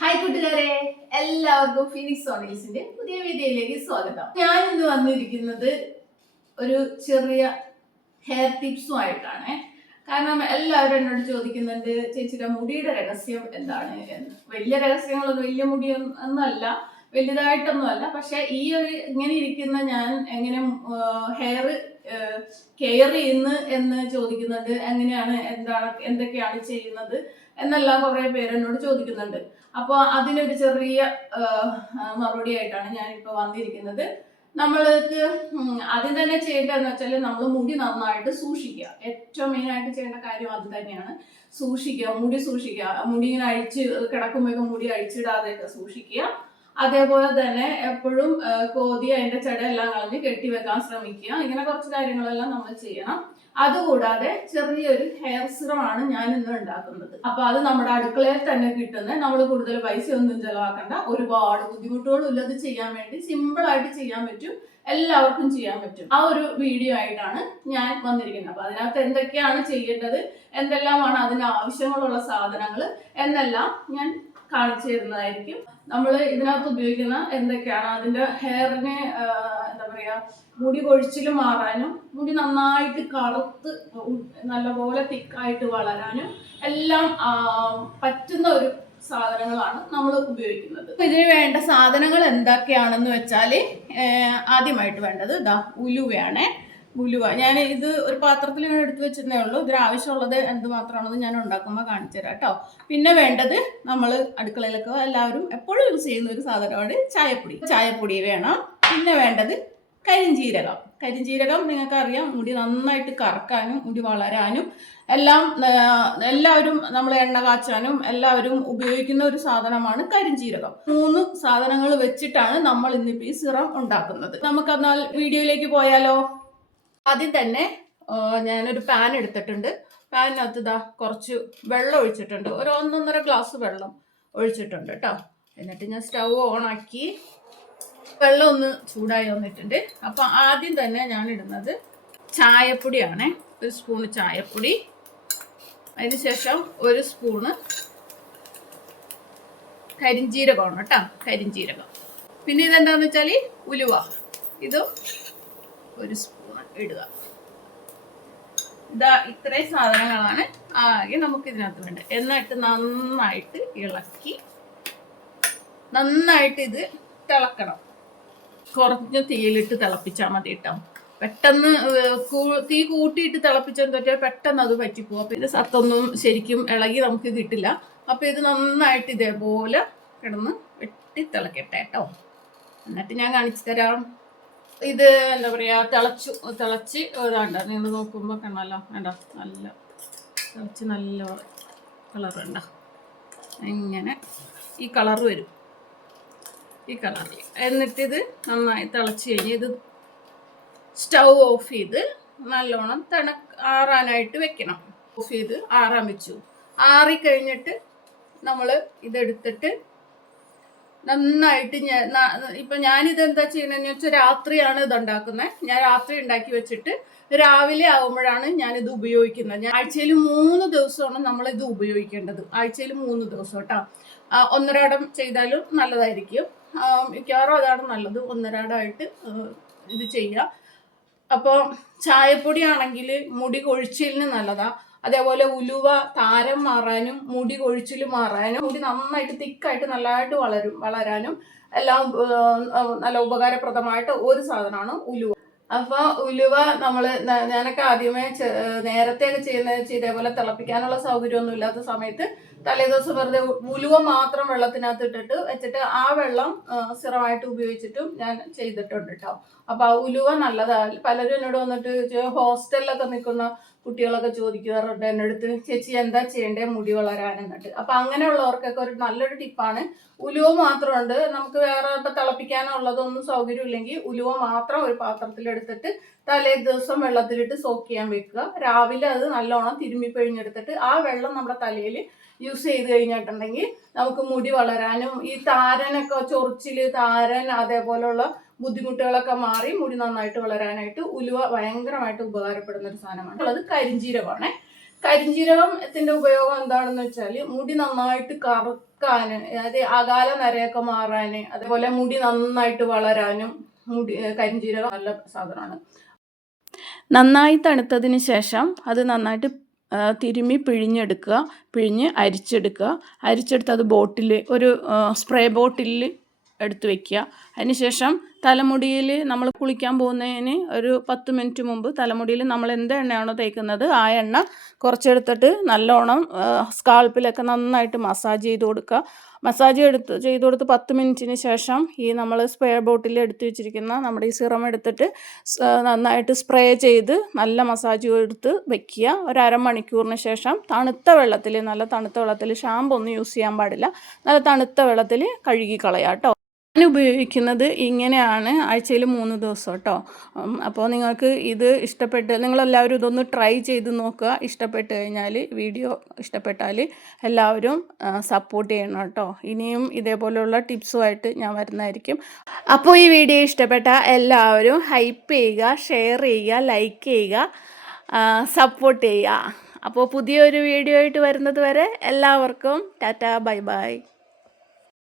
Hi കൂട്ടുകാരെ, എല്ലാവർക്കും phoenix സോണീസിന്റെ പുതിയ വീഡിയോയിലേക്ക് സ്വാഗതം. ഞാൻ ഇന്ന് വന്നിരിക്കുന്നത് ഒരു ചെറിയ ഹെയർ ടിപ്സുമായിട്ടാണ്. കാരണം എല്ലാവരും എന്നോട് ചോദിക്കുന്നുണ്ട്, ചേച്ചിയുടെ മുടിയുടെ രഹസ്യം എന്താണ് എന്ന്. വലിയ രഹസ്യങ്ങളൊന്നും, വലിയ മുടി ഒന്നല്ല, വലുതായിട്ടൊന്നുമല്ല. പക്ഷെ ഈ ഒരു ഇങ്ങനെ ഇരിക്കുന്ന ഞാൻ എങ്ങനെ ഹെയർ കെയർ ചെയ്യുന്നു എന്ന് ചോദിക്കുന്നുണ്ട്. എങ്ങനെയാണ്, എന്തൊക്കെയാണ് ചെയ്യുന്നത് എന്നെല്ലാം കുറെ പേര് എന്നോട് ചോദിക്കുന്നുണ്ട്. അപ്പോൾ അതിനൊരു ചെറിയ മറുപടി ആയിട്ടാണ് ഞാനിപ്പോൾ വന്നിരിക്കുന്നത്. നമ്മൾക്ക് ആദ്യം തന്നെ ചെയ്യേണ്ടതെന്ന് വെച്ചാൽ നമ്മൾ മുടി നന്നായിട്ട് സൂക്ഷിക്കുക. ഏറ്റവും മെയിൻ ആയിട്ട് ചെയ്യേണ്ട കാര്യം അത് തന്നെയാണ്. സൂക്ഷിക്കുക, മുടി സൂക്ഷിക്കുക. മുടി ഇങ്ങനെ അഴിച്ച് കിടക്കുമ്പോഴേക്കും മുടി അഴിച്ചിടാതെയൊക്കെ സൂക്ഷിക്കുക. അതേപോലെ തന്നെ എപ്പോഴും കോതി അതിന്റെ ചെടയെല്ലാം കളഞ്ഞ് കെട്ടിവെക്കാൻ ശ്രമിക്കുക. ഇങ്ങനെ കുറച്ച് കാര്യങ്ങളെല്ലാം നമ്മൾ ചെയ്യണം. അതുകൂടാതെ ചെറിയൊരു ഹെയർ സിറമാണ് ഞാൻ ഇന്ന് ഉണ്ടാക്കുന്നത്. അപ്പൊ അത് നമ്മുടെ അടുക്കളയിൽ തന്നെ കിട്ടുന്ന, നമ്മൾ കൂടുതൽ പൈസ ഒന്നും ചെലവാക്കണ്ട, ഒരുപാട് ബുദ്ധിമുട്ടുകളും ഇല്ലത് ചെയ്യാൻ വേണ്ടി സിമ്പിൾ ആയിട്ട് ചെയ്യാൻ പറ്റും, എല്ലാവർക്കും ചെയ്യാൻ പറ്റും. ആ ഒരു വീഡിയോ ആയിട്ടാണ് ഞാൻ വന്നിരിക്കുന്നത്. അപ്പൊ അതിനകത്ത് എന്തൊക്കെയാണ് ചെയ്യേണ്ടത്, എന്തെല്ലാമാണ് അതിന് ആവശ്യങ്ങളുള്ള സാധനങ്ങൾ എന്നെല്ലാം ഞാൻ കാണിച്ചു തരുന്നതായിരിക്കും. നമ്മൾ ഇതിനകത്ത് ഉപയോഗിക്കുന്ന എന്തൊക്കെയാണ്, അതിന്റെ ഹെയറിന് എന്താ പറയാ, മുടി കൊഴിച്ചിൽ മാറാനും മുടി നന്നായിട്ട് കറുത്ത് നല്ലപോലെ തിക്കായിട്ട് വളരാനും എല്ലാം പറ്റുന്ന ഒരു സാധനങ്ങളാണ് നമ്മൾ ഉപയോഗിക്കുന്നത്. ഇതിന് വേണ്ട സാധനങ്ങൾ എന്തൊക്കെയാണെന്ന് വെച്ചാൽ, ആദ്യമായിട്ട് വേണ്ടത് ഉലുവയാണ്. ഉലുവ ഞാൻ ഇത് ഒരു പാത്രത്തിൽ ഇങ്ങനെ എടുത്തു വെച്ചിരുന്നേ ഉള്ളൂ. ഇതിന് ആവശ്യമുള്ളത് എന്തുമാത്രമാണെന്ന് ഞാൻ ഉണ്ടാക്കുമ്പോൾ കാണിച്ചു തരാം കേട്ടോ. പിന്നെ വേണ്ടത്, നമ്മൾ അടുക്കളയിലൊക്കെ എല്ലാവരും എപ്പോഴും യൂസ് ചെയ്യുന്ന ഒരു സാധനമാണ് ചായപ്പൊടി വേണം. പിന്നെ വേണ്ടത് കരിഞ്ജീരകം നിങ്ങൾക്കറിയാം, മുടി നന്നായിട്ട് കറക്കാനും മുടി വളരാനും എല്ലാവരും നമ്മൾ എണ്ണ കാച്ചാനും എല്ലാവരും ഉപയോഗിക്കുന്ന ഒരു സാധനമാണ് കരിഞ്ജീരകം. 3 സാധനങ്ങൾ വെച്ചിട്ടാണ് നമ്മൾ ഇന്നിപ്പോൾ ഈ സിറം ഉണ്ടാക്കുന്നത്. നമുക്കെന്നാൽ വീഡിയോയിലേക്ക് പോയാലോ. ആദ്യം തന്നെ ഞാനൊരു പാൻ എടുത്തിട്ടുണ്ട്. പാനിനകത്ത് കുറച്ച് വെള്ളം ഒഴിച്ചിട്ടുണ്ട്. ഒരു 1.5 ഗ്ലാസ് വെള്ളം ഒഴിച്ചിട്ടുണ്ട് കേട്ടോ. എന്നിട്ട് ഞാൻ സ്റ്റൗ ഓണാക്കി വെള്ളം ഒന്ന് ചൂടായി വന്നിട്ടുണ്ട്. അപ്പം ആദ്യം തന്നെ ഞാൻ ഇടുന്നത് ചായപ്പൊടിയാണ്. 1 സ്പൂണ് ചായപ്പൊടി. അതിനുശേഷം 1 സ്പൂണ് കരിഞ്ജീരകമാണ് കേട്ടോ, കരിഞ്ജീരകം. പിന്നെ ഇതെന്താന്ന് വെച്ചാൽ ഉലുവ, ഇത് 1 സ്പൂണ് ഇടുക. ഇത്രയും സാധനങ്ങളാണ് ആകെ നമുക്ക് ഇതിനകത്ത് വേണ്ടത്. എന്നിട്ട് നന്നായിട്ട് ഇളക്കി നന്നായിട്ട് ഇത് തിളക്കണം. കുറഞ്ഞ തീയിലിട്ട് തിളപ്പിച്ചാൽ മതി കേട്ടോ. പെട്ടെന്ന് തീ കൂട്ടിയിട്ട് തിളപ്പിച്ചെന്ന് പറ്റിയാൽ പെട്ടെന്ന് അത് പറ്റിപ്പോവും. അപ്പം ഇത് സത്തൊന്നും ശരിക്കും ഇളകി നമുക്ക് കിട്ടില്ല. അപ്പം ഇത് നന്നായിട്ട് ഇതേപോലെ കിടന്ന് വെട്ടി തിളക്കട്ടെ കേട്ടോ. എന്നിട്ട് ഞാൻ കാണിച്ചു തരാം. ഇത് എന്താ പറയുക, തിളച്ച് വേണ്ട, നിങ്ങൾ നോക്കുമ്പോൾ കാണാമല്ലോ, വേണ്ട, നല്ല തിളച്ച് നല്ല കളർ വേണ്ട, ഇങ്ങനെ ഈ കളർ വരും, ഈ കളറിൽ. എന്നിട്ടിത് നന്നായി തിളച്ച് കഴിഞ്ഞ് ഇത് സ്റ്റൗ ഓഫ് ചെയ്ത് നല്ലോണം ആറാനായിട്ട് വെക്കണം. ഓഫ് ചെയ്ത് ആറാൻ വെച്ചു. ആറിക്കഴിഞ്ഞിട്ട് നമ്മൾ ഇതെടുത്തിട്ട് നന്നായിട്ട് ഇപ്പം ഞാനിത് എന്താ ചെയ്യണമെന്ന് വെച്ചാൽ, രാത്രിയാണ് ഇത് ഉണ്ടാക്കുന്നത്. ഞാൻ രാത്രി ഉണ്ടാക്കി വെച്ചിട്ട് രാവിലെ ആകുമ്പോഴാണ് ഞാനിത് ഉപയോഗിക്കുന്നത്. ഞാൻ ആഴ്ചയിൽ 3 ദിവസമാണ് നമ്മൾ ഇത് ഉപയോഗിക്കേണ്ടത്. ആഴ്ചയിൽ 3 ദിവസം കേട്ടോ. 1 രാടം ചെയ്താലും നല്ലതായിരിക്കും. മിക്കവാറും അതാണ് നല്ലത്, 1 രാടമായിട്ട് ഇത് ചെയ്യുക. അപ്പോൾ ചായപ്പൊടി ആണെങ്കിൽ മുടി കൊഴിച്ചിലിന് നല്ലതാണ്. അതേപോലെ ഉലുവ താരം മാറാനും മുടി കൊഴിച്ചിൽ മാറാനും മുടി നന്നായിട്ട് തിക്കായിട്ട് നല്ലതായിട്ട് വളരാനും എല്ലാം നല്ല ഉപകാരപ്രദമായിട്ട് ഒരു സാധനമാണ് ഉലുവ. അപ്പോൾ ഉലുവ ഞാനൊക്കെ ആദ്യമേ നേരത്തെയൊക്കെ ചെയ്യുന്നത് ഇതേപോലെ തിളപ്പിക്കാനുള്ള സൗകര്യമൊന്നും ഇല്ലാത്ത സമയത്ത് തലേദിവസം വെറുതെ ഉലുവ മാത്രം വെള്ളത്തിനകത്ത് ഇട്ടിട്ട് വെച്ചിട്ട് ആ വെള്ളം സിറമായിട്ട് ഉപയോഗിച്ചിട്ടും ഞാൻ ചെയ്തിട്ടുണ്ട് കേട്ടോ. അപ്പൊ ആ ഉലുവ നല്ലതാണ്. പലരും എന്നോട് വന്നിട്ട് ഹോസ്റ്റലിലൊക്കെ നിൽക്കുന്ന കുട്ടികളൊക്കെ ചോദിക്കാറുണ്ട് എൻ്റെ അടുത്ത്, ചേച്ചി എന്താ ചെയ്യേണ്ടേ മുടി വളരാൻ എന്നിട്ട്. അപ്പൊ അങ്ങനെയുള്ളവർക്കൊക്കെ ഒരു നല്ലൊരു ടിപ്പാണ്. ഉലുവ മാത്രമുണ്ട്, നമുക്ക് വേറെ ഇപ്പൊ തിളപ്പിക്കാനുള്ളതൊന്നും സൗകര്യം ഇല്ലെങ്കിൽ ഉലുവ മാത്രം ഒരു പാത്രത്തിലെടുത്തിട്ട് തലേ ദിവസം വെള്ളത്തിലിട്ട് സോക്ക് ചെയ്യാൻ വെക്കുക. രാവിലെ അത് നല്ലോണം തിരുമ്മി പിഴിഞ്ഞെടുത്തിട്ട് ആ വെള്ളം നമ്മുടെ തലയിൽ യൂസ് ചെയ്ത് കഴിഞ്ഞിട്ടുണ്ടെങ്കിൽ നമുക്ക് മുടി വളരാനും ഈ താരനൊക്കെ, ചൊറിച്ചില്, താരൻ, അതേപോലെയുള്ള ബുദ്ധിമുട്ടുകളൊക്കെ മാറി മുടി നന്നായിട്ട് വളരാനായിട്ട് ഉലുവ ഭയങ്കരമായിട്ട് ഉപകാരപ്പെടുന്ന ഒരു സാധനമാണ്. ഉള്ളത് കരിഞ്ജീരകമാണ്. കരിഞ്ജീരകത്തിന്റെ ഉപയോഗം എന്താണെന്ന് വെച്ചാൽ, മുടി നന്നായിട്ട് വെളുക്കാന്, അതായത് അകാല നരയൊക്കെ മാറാന്, അതേപോലെ മുടി നന്നായിട്ട് വളരാനും കരിഞ്ജീരകം നല്ല സാധനമാണ്. നന്നായി തണുത്തതിന് ശേഷം അത് നന്നായിട്ട് തിരുമ്മി പിഴിഞ്ഞ് അരിച്ചെടുത്ത് അത് ഒരു സ്പ്രേ ബോട്ടിലിൽ എടുത്ത് വെക്കുക. അതിനുശേഷം തലമുടിയിൽ നമ്മൾ കുളിക്കാൻ പോകുന്നതിന് ഒരു 10 മിനിറ്റ് മുമ്പ് തലമുടിയിൽ നമ്മൾ എന്ത് എണ്ണയാണോ തേക്കുന്നത് ആ എണ്ണ കുറച്ചെടുത്തിട്ട് നല്ലോണം സ്കാൾപ്പിലൊക്കെ നന്നായിട്ട് മസാജ് ചെയ്ത് കൊടുക്കുക. ചെയ്ത് കൊടുത്ത് 10 മിനിറ്റിന് ശേഷം ഈ നമ്മൾ സ്പ്രേ ബോട്ടിൽ എടുത്ത് വെച്ചിരിക്കുന്ന നമ്മുടെ ഈ സിറം എടുത്തിട്ട് നന്നായിട്ട് സ്പ്രേ ചെയ്ത് നല്ല മസാജ് എടുത്ത് വെക്കുക. ഒരു അരമണിക്കൂറിന് ശേഷം നല്ല തണുത്ത വെള്ളത്തിൽ, ഷാമ്പു ഒന്നും യൂസ് ചെയ്യാൻ പാടില്ല, നല്ല തണുത്ത വെള്ളത്തിൽ കഴുകി കളയാം കേട്ടോ. ഞാൻ ഉപയോഗിക്കുന്നത് ഇങ്ങനെയാണ്, ആഴ്ചയിൽ 3 ദിവസം കേട്ടോ. അപ്പോൾ നിങ്ങൾക്ക് ഇത് നിങ്ങളെല്ലാവരും ഇതൊന്ന് ട്രൈ ചെയ്ത് നോക്കുക. വീഡിയോ ഇഷ്ടപ്പെട്ടാൽ എല്ലാവരും സപ്പോർട്ട് ചെയ്യണം കേട്ടോ. ഇനിയും ഇതേപോലെയുള്ള ടിപ്സുമായിട്ട് ഞാൻ വരുന്നതായിരിക്കും. അപ്പോൾ ഈ വീഡിയോ ഇഷ്ടപ്പെട്ട എല്ലാവരും ഹൈപ്പ് ചെയ്യുക, ഷെയർ ചെയ്യുക, ലൈക്ക് ചെയ്യുക, സപ്പോർട്ട് ചെയ്യുക. അപ്പോൾ പുതിയൊരു വീഡിയോ ആയിട്ട് വരുന്നത് വരെ എല്ലാവർക്കും ടാറ്റാ, ബൈ ബൈ.